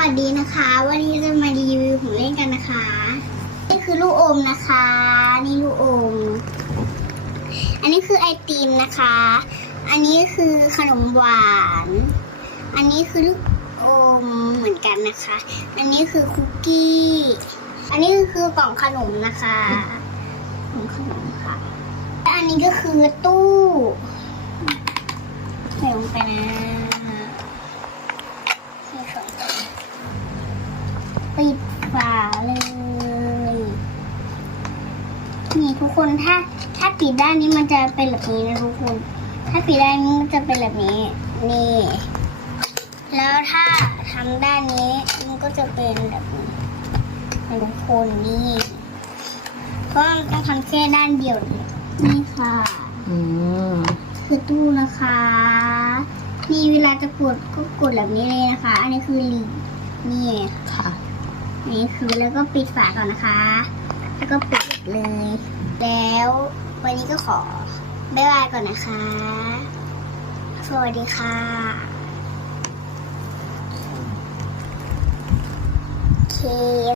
วัสดีนะคะ วันนี้จะมารีวิวของเล่นกันนะคะ นี่คือลูกอมนะคะ นี่ลูกอม อันนี้คือไอติมนะคะ อันนี้คือขนมหวาน อันนี้คือลูกอมเหมือนกันนะคะ อันนี้คือคุกกี้ อันนี้คือกล่องขนมนะคะกล่องขนมค่ะและอันนี้ก็คือตู้ใส่ลงไปนะ ปิดฝาเลย นี่ทุกคนถ้าถ้าปิดด้านนี้มันจะเป็นแบบนี้นะทุกคน ถ้าปิดด้านนี้มันจะเป็นแบบนี้ นี่ แล้วถ้าทำด้านนี้มันก็จะเป็นแบบนี้นะทุกคนนี่ก็ต้องทำแค่ด้านเดียวนี่นี่ค่ะอืมคือตู้นะคะนี่เวลาจะกดก็กดแบบนี้เลยนะคะ อันนี้คือลีดนี่ค่ะอัน นี่คือแล้วก็ปิดฝาก่อนนะคะ แล้วก็ปิดเลย แล้ววันนี้ก็ขอบ๊ายบายก่อนนะคะ สวัสดีค่ะโอเค